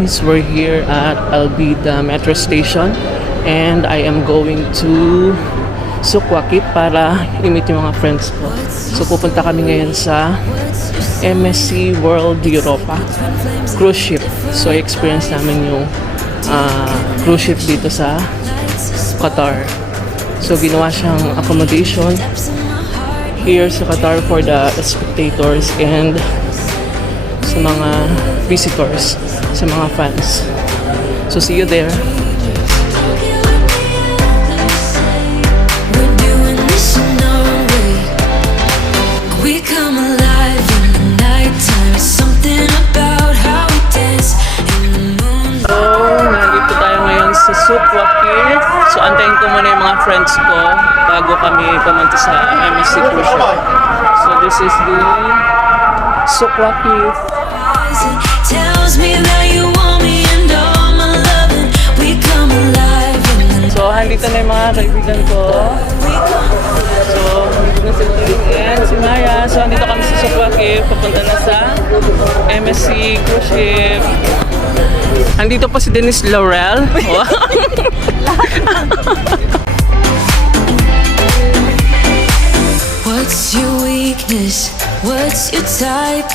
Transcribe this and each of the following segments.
guys, we're here at Albida Metro Station and I am going to Sukwakit para i-meet yung mga friends ko. So pupunta kami ngayon sa MSC World Europa cruise ship. So experience namin yung cruise ship dito sa Qatar. So ginawa siyang accommodation here sa Qatar for the spectators and sa mga visitors, sa mga fans. So see you there. Sa Sukwakit. So antayin ko muna yung mga friends ko bago kami pumunta sa MSC cruise ship. So this is the Sukwakit. So handito na yung mga kaibigan ko. So handito na si Ting and si Maya. So andito kami sa Sukwakit. Papunta na sa MSC cruise ship. Andito pa si Dennis Laurel. What's your weakness? What's your type?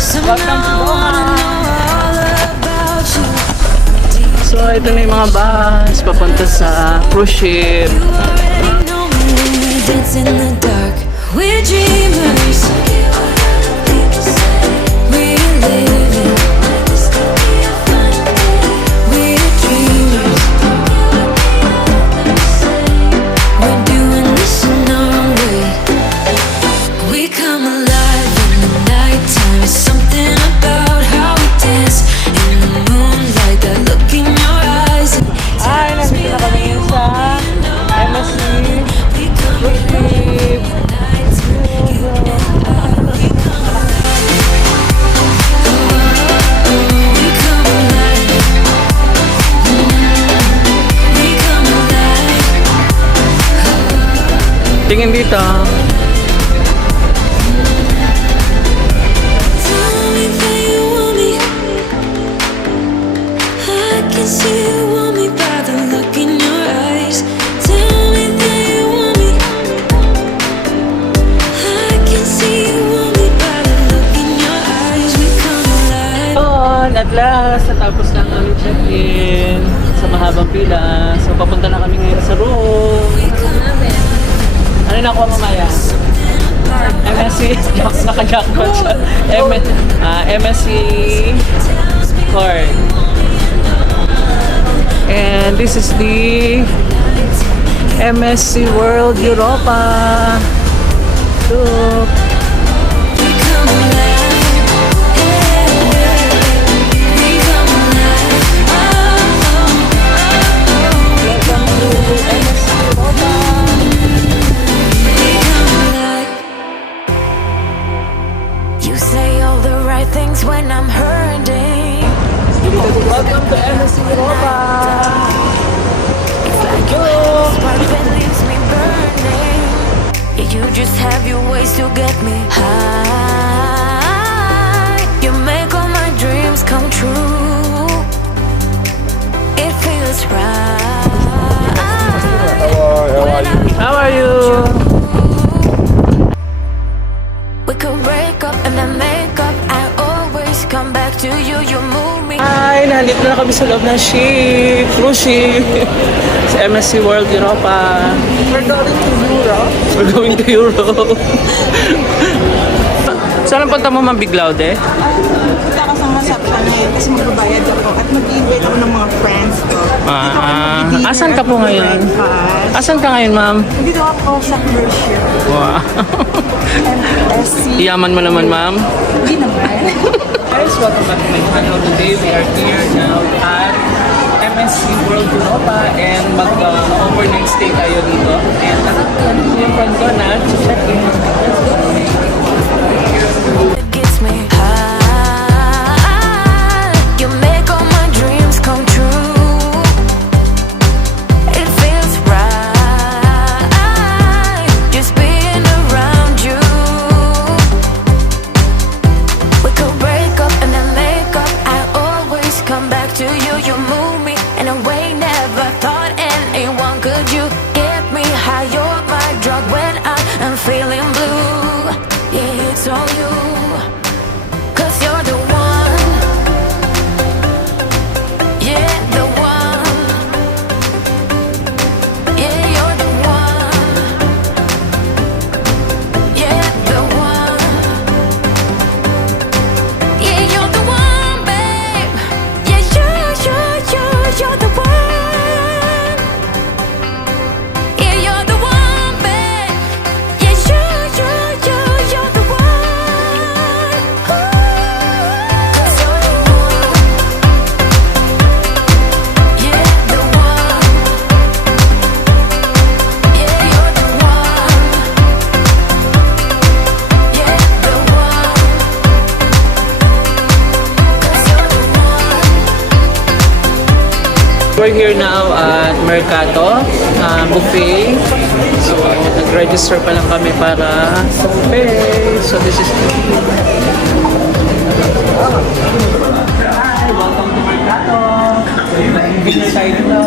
Somehow I wanna know all about you. So ito na yung mga bus papunta sa cruise ship. You already know me when we dance in the dark. We're dreamers. Tingin dito. At last, natapos na kami check-in sa mahabang pila. So papunta na kami ngayon sa room. Ano na ako mamaya? MSC, naka-jackpot siya. MSC card. And this is the MSC World Europa. Look. When I'm hurting, welcome to MSC Europa. it's like your spark that leaves me burning. You just have your ways to get me high. You make all my dreams come true. It feels right. How are you? We could break up and then make up. I always come back to you. You move me. Ay, nandito na kami sa loob ng ship, cruise ship, sa MSC World Europa. We're going to Europe. We're going to Europe. Saan ang punta mo, Ma'am Biglaude? Punta ako sa reception ngayon kasi magbabayad ako at mag-invite ako ng mga friends ko. Asan ka po ngayon? Asan ka ngayon, Ma'am? Dito ako sa cruise ship. Wow. MSC. Yaman mo naman, Ma'am. Hindi naman. Guys, welcome back to my channel. Today we are here now at MSC World Europa and mag-overnight stay tayo dito. And nakakita yung friend ko na check in. It gets me high. You make all my dreams come true. It feels right just being around you. We could break up and then make up. I always come back We're here now at Mercato buffet. So, nag-register pa lang kami para sa buffet. So, this is the Hi! Welcome to Mercato! Nag-invite tayo dito.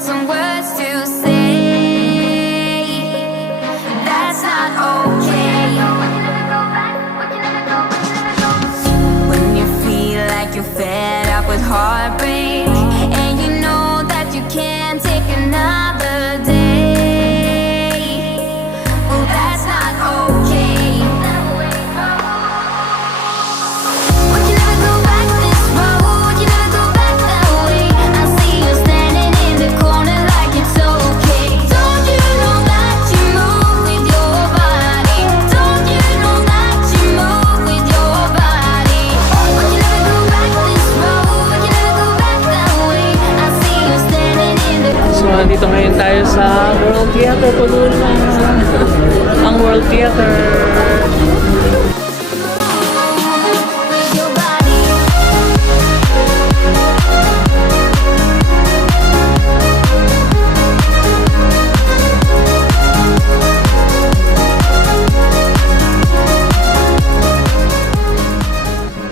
Some words to say. That's not okay. When you feel like you're fed up with heartbreak, and you know that you can't take another day. Well, that's not okay. We can never go back this road. You never go back that way. I see you standing in the corner like it's okay. Don't you know that you move with your body? Don't you know that you move with your body? We can never go back this road. We can never go back that way. I see you standing in the So, nandito ngayon tayo sa World Theater. Puno na ang World Theater. with your body.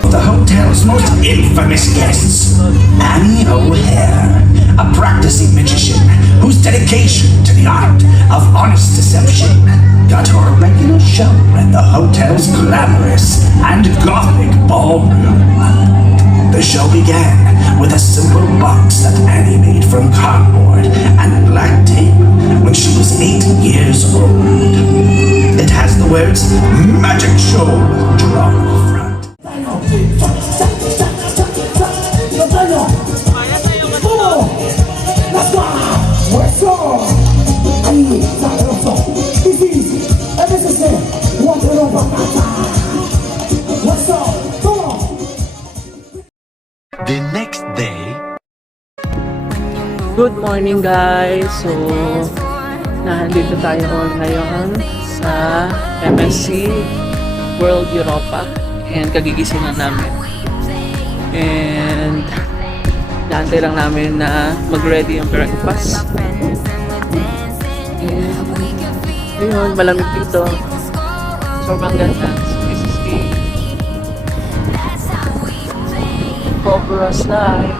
The hotel's most infamous guests, Annie O'Hare, a practicing magician whose dedication to the art of honest deception got her a regular show at the hotel's glamorous and gothic ballroom. The show began with a simple box that Annie made from cardboard and black tape when she was 8 years old. It has the words "Magic Show" drawn on the front. The next day, Good morning guys! So, nandito tayo ngayon sa MSC World Europa and kagigising na namin. And naantay lang namin na mag-ready yung breakfast. And yun, malamig dito. Sobrang ganda. So, this is the Cobra slide.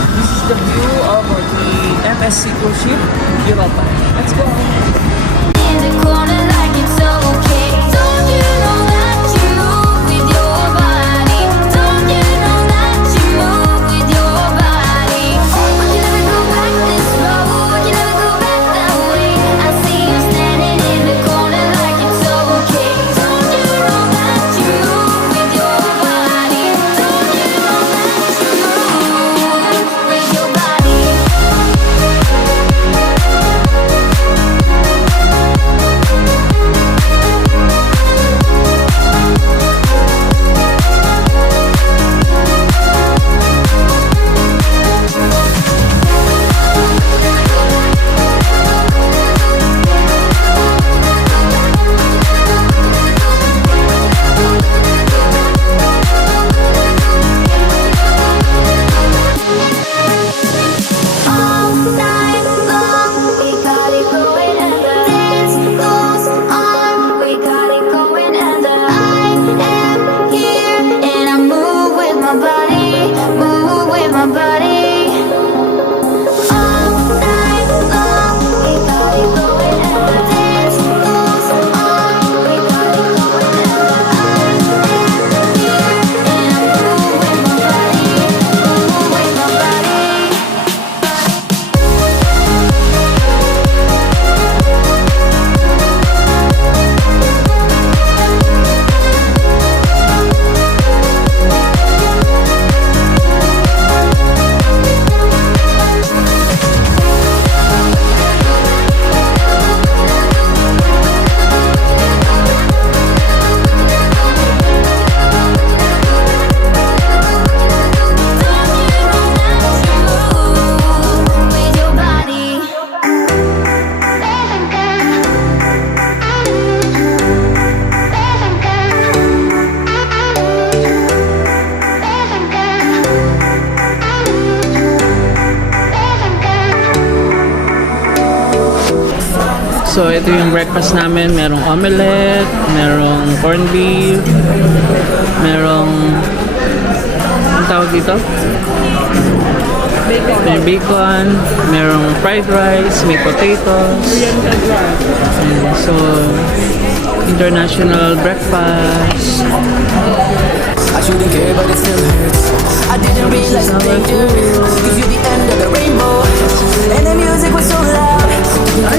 This is the view of the MSC cruise ship Europa. Let's go! In the corner like it's okay. Don't you know that you move with your body? Don't you know that you move with your body? We can never go back this road. We can never go back that way. I see you standing in the corner like it's okay. Don't you know that you move with your body? Don't you know that you move with your body? So, ito yung breakfast namin. Merong omelette, merong corned beef, merong... Ang tawag dito? May bacon, merong fried rice, may potatoes. Ayan, so, international breakfast. I shouldn't care, but it still hurts. I didn't realize the danger. Gives you the end of the rainbow, and the music was so loud. Girl,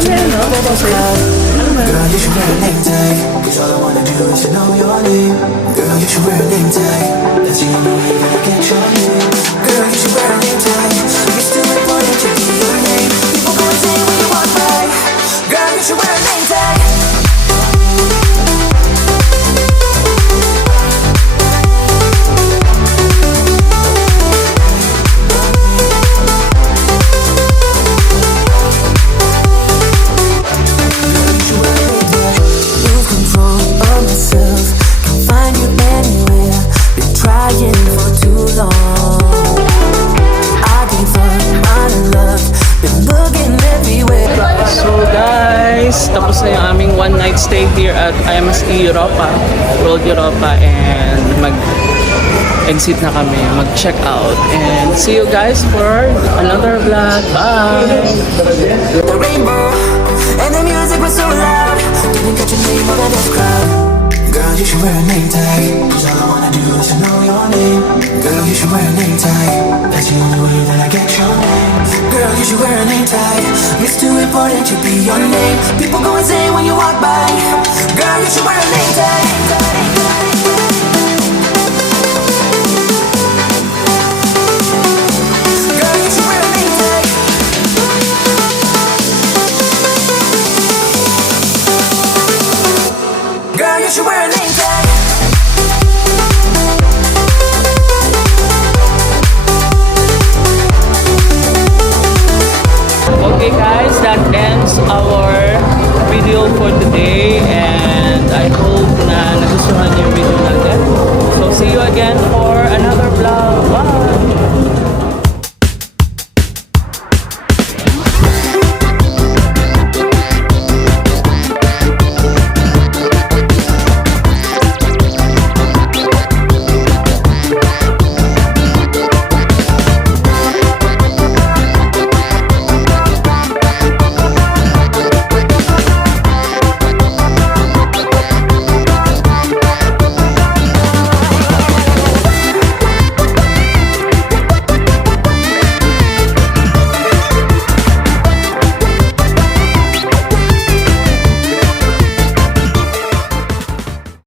you should wear a name tag, 'cause all I wanna do is to know your name. Girl, you should wear a name tag. That's the only way that I get your name. Girl, you should wear a name tag. It's too important to be your name. People go insane when you walk by. Girl, you should wear a name tag. Tapos na yung aming one night stay here at MSC Europa, World Europa, and mag-exit na kami, mag-check out, and see you guys for another vlog. Bye! The rainbow and the music was so loud. Didn't catch your name over this crowd. Girl, you should wear a name tag, 'cause all I wanna do is to know your name. Girl, you should wear a name tag. That's the only way that I get your name. Girl, you should wear a name tag. It's too important to be your name. People go insane when you walk by. Girl, you should wear a name tag. Girl, you should wear a name tag. Girl, you should wear a name tag. Okay guys, that ends our video for today, and I hope na nagustuhan niyo yung video natin. So see you again for